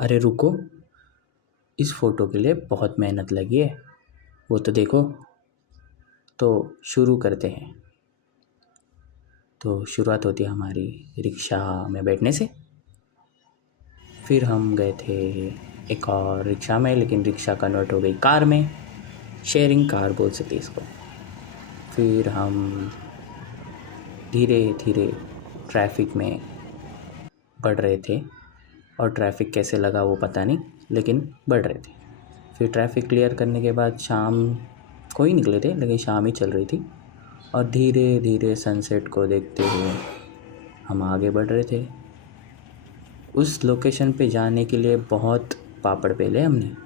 अरे रुको, इस फ़ोटो के लिए बहुत मेहनत लगी है, वो तो देखो। तो शुरू करते हैं। तो शुरुआत होती है हमारी रिक्शा में बैठने से। फिर हम गए थे एक और रिक्शा में, लेकिन रिक्शा कन्वर्ट हो गई कार में। शेयरिंग कार बोल सकते हैं इसको। फिर हम धीरे धीरे ट्रैफिक में बढ़ रहे थे, और ट्रैफिक कैसे लगा वो पता नहीं, लेकिन बढ़ रहे थे। फिर ट्रैफिक क्लियर करने के बाद शाम को ही निकले थे, लेकिन शाम ही चल रही थी, और धीरे धीरे सनसेट को देखते हुए हम आगे बढ़ रहे थे। उस लोकेशन पे जाने के लिए बहुत पापड़ बेले हमने।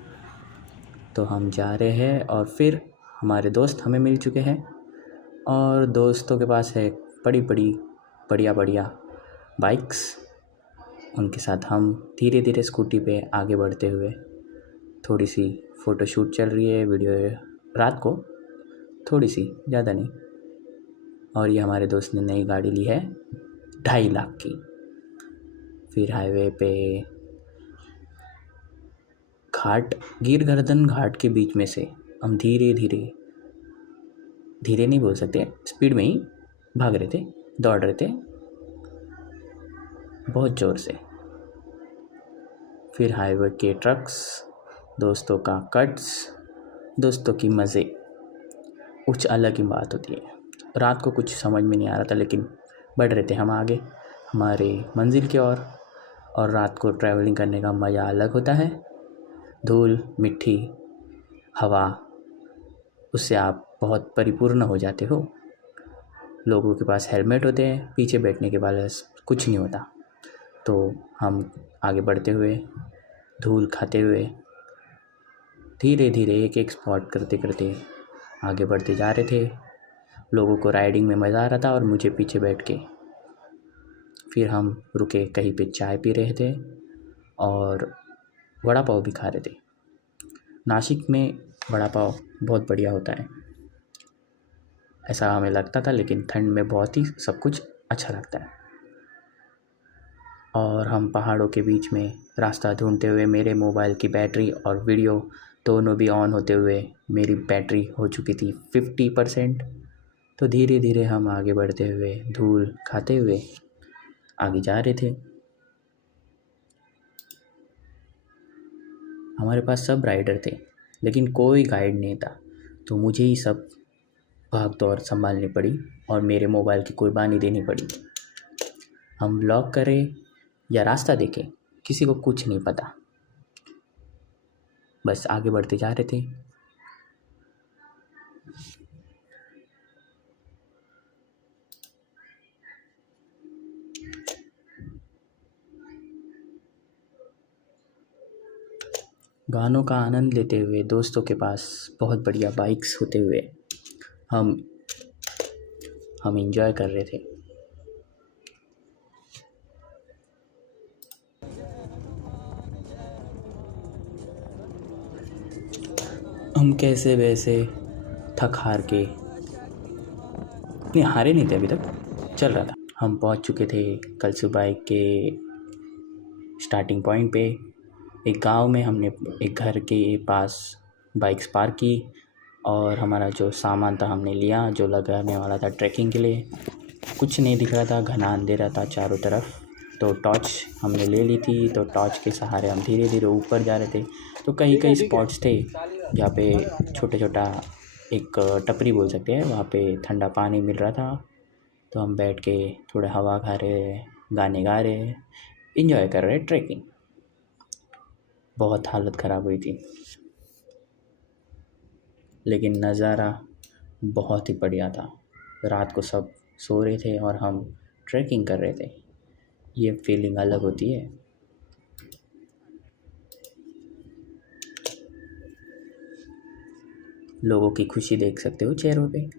तो हम जा रहे हैं, और फिर हमारे दोस्त हमें मिल चुके हैं, और दोस्तों के पास है बड़ी बड़ी बढ़िया बढ़िया बाइक्स। उनके साथ हम धीरे धीरे स्कूटी पे आगे बढ़ते हुए, थोड़ी सी फ़ोटोशूट चल रही है, वीडियो रात को, थोड़ी सी, ज़्यादा नहीं। और ये हमारे दोस्त ने नई गाड़ी ली है 2.5 लाख की। फिर हाईवे पे घाट, गिर गर्दन घाट के बीच में से हम धीरे धीरे, धीरे नहीं बोल सकते, स्पीड में ही भाग रहे थे, दौड़ रहे थे बहुत ज़ोर से। फिर हाईवे के ट्रक्स, दोस्तों का कट्स, दोस्तों की मज़े, कुछ अलग ही बात होती है। रात को कुछ समझ में नहीं आ रहा था, लेकिन बढ़ रहे थे हम आगे हमारे मंजिल की ओर। और रात को ट्रैवलिंग करने का मज़ा अलग होता है। धूल, मिट्टी, हवा, उससे आप बहुत परिपूर्ण हो जाते हो। लोगों के पास हेलमेट होते हैं, पीछे बैठने के बाद कुछ नहीं होता। तो हम आगे बढ़ते हुए, धूल खाते हुए, धीरे धीरे एक एक स्पॉट करते करते आगे बढ़ते जा रहे थे। लोगों को राइडिंग में मज़ा आ रहा था, और मुझे पीछे बैठ के। फिर हम रुके, कहीं पे चाय पी रहे थे और वड़ा पाव भी खा रहे थे। नासिक में वड़ा पाव बहुत बढ़िया होता है, ऐसा हमें लगता था, लेकिन ठंड में बहुत ही सब कुछ अच्छा लगता है। और हम पहाड़ों के बीच में रास्ता ढूंढते हुए, मेरे मोबाइल की बैटरी और वीडियो दोनों भी ऑन होते हुए, मेरी बैटरी हो चुकी थी 50%। तो धीरे धीरे हम आगे बढ़ते हुए, धूल खाते हुए आगे जा रहे थे। हमारे पास सब राइडर थे, लेकिन कोई गाइड नहीं था। तो मुझे ही सब भाग दौड़ संभालनी पड़ी, और मेरे मोबाइल की कुर्बानी देनी पड़ी। हम व्लॉग करें या रास्ता देखें, किसी को कुछ नहीं पता, बस आगे बढ़ते जा रहे थे। गानों का आनंद लेते हुए, दोस्तों के पास बहुत बढ़िया बाइक्स होते हुए हम इंजॉय कर रहे थे। हम कैसे वैसे थक हार के, नहीं हारे नहीं थे, अभी तक चल रहा था। हम पहुंच चुके थे कलसू बाइक के स्टार्टिंग पॉइंट पे। एक गांव में हमने एक घर के पास बाइक्स पार्क की, और हमारा जो सामान था हमने लिया, जो लगाने वाला था ट्रैकिंग के लिए। कुछ नहीं दिख रहा था, घना अंधेरा था चारों तरफ। तो टॉर्च हमने ले ली थी, तो टॉर्च के सहारे हम धीरे धीरे ऊपर जा रहे थे। तो कई कई स्पॉट्स थे जहाँ पे छोटा छोटा, एक टपरी बोल सकते हैं, वहाँ पे ठंडा पानी मिल रहा था। तो हम बैठ के थोड़ा हवा खा रहे, गाने गा रहे, इंजॉय कर रहे ट्रैकिंग। बहुत हालत ख़राब हुई थी, लेकिन नज़ारा बहुत ही बढ़िया था। रात को सब सो रहे थे और हम ट्रैकिंग कर रहे थे। ये फीलिंग अलग होती है। लोगों की खुशी देख सकते हो चेहरों पे।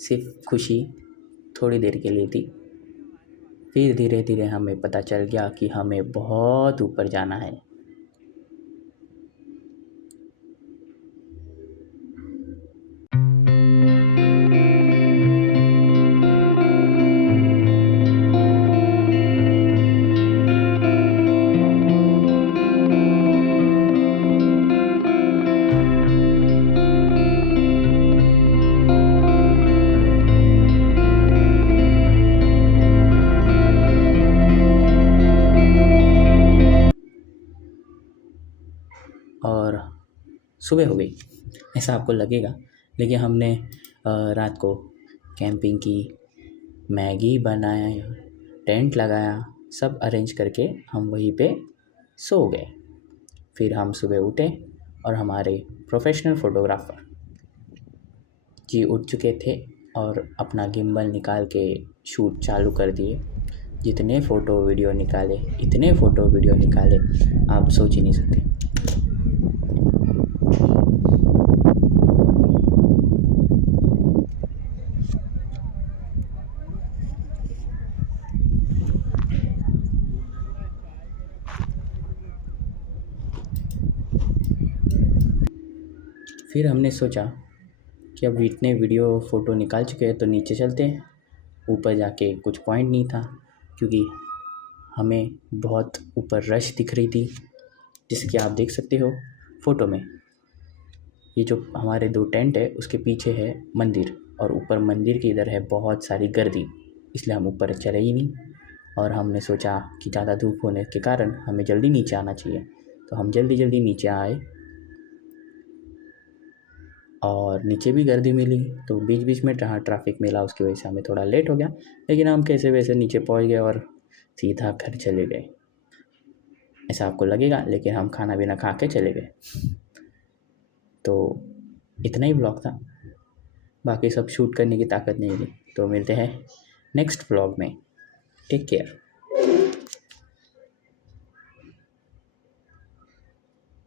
सिर्फ खुशी थोड़ी देर के लिए थी, फिर धीरे धीरे हमें पता चल गया कि हमें बहुत ऊपर जाना है। सुबह हो गई ऐसा आपको लगेगा, लेकिन हमने रात को कैंपिंग की, मैगी बनाया, टेंट लगाया, सब अरेंज करके हम वहीं पे सो गए। फिर हम सुबह उठे और हमारे प्रोफेशनल फ़ोटोग्राफ़र जी उठ चुके थे और अपना गिम्बल निकाल के शूट चालू कर दिए। जितने फ़ोटो वीडियो निकाले, इतने फ़ोटो वीडियो निकाले, आप सोच ही नहीं सकते। फिर हमने सोचा कि अब इतने वीडियो फ़ोटो निकाल चुके हैं तो नीचे चलते हैं। ऊपर जाके कुछ पॉइंट नहीं था, क्योंकि हमें बहुत ऊपर रश दिख रही थी, जैसे कि आप देख सकते हो फ़ोटो में। ये जो हमारे 2 टेंट है उसके पीछे है मंदिर, और ऊपर मंदिर के इधर है बहुत सारी गर्दी, इसलिए हम ऊपर चले ही नहीं। और हमने सोचा कि ज़्यादा धूप होने के कारण हमें जल्दी नीचे आना चाहिए, तो हम जल्दी जल्दी नीचे आए और नीचे भी गर्दी मिली, तो बीच बीच में जहाँ ट्रैफिक मिला उसकी वजह से हमें थोड़ा लेट हो गया, लेकिन हम कैसे वैसे नीचे पहुँच गए और सीधा घर चले गए। ऐसा आपको लगेगा, लेकिन हम खाना पीना खा के चले गए। तो इतना ही ब्लॉग था, बाकी सब शूट करने की ताकत नहीं थी। तो मिलते हैं नेक्स्ट ब्लॉग में। Take care.